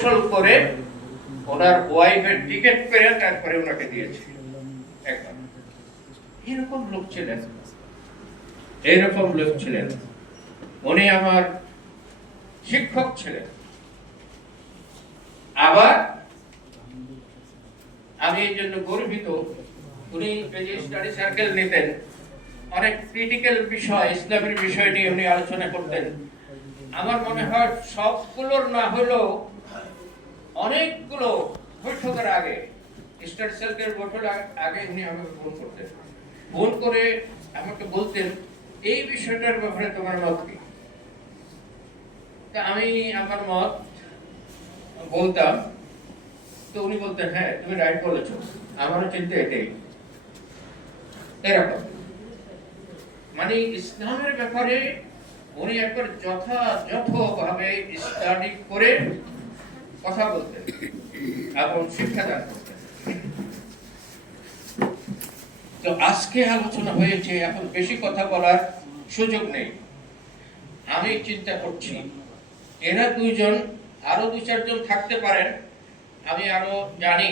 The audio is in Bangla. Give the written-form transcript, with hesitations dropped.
করে ওনার ওয়াইফের টিকিট করে তারপরে ওনাকে দিয়েছে। এরকম লোক ছিলেন। উনি আমার শিক্ষক ছিলেন। আবার আমি এই জন্য গর্বিত, উনি স্টাডি সার্কেল নিতেন, অনেক ক্রিটিক্যাল বিষয়, ইসলামের বিষয় নিয়ে উনি আলোচনা করতেন। আমার মনে হয় সবগুলোর না হলেও অনেকগুলো বৈঠকের আগে, স্টাডি সার্কেল বৈঠকের আগে উনি আমাকে ফোন করতেন। ফোন করে আমাকে বলতেন, এই বিষয়টার ব্যাপারে তোমার মত কি? তা আমি আমার মত বলতাম, তো উনি বলতেন, হ্যাঁ তুমি রাইট বলেছো, আমারও চিন্তা এটাই। এরকম মানে ইসলামের ব্যাপারে উনি একবার যথাযথভাবে স্টাডি করে কথা বলতেন এবং শিক্ষাদান করতেন। তো আজকে আলোচনা হয়েছে, এখন বেশি কথা বলার সুযোগ নেই। আমি চিন্তা করছি এরা দুইজন, আরো 2-4 জন থাকতে পারেন, আমি আরো জানি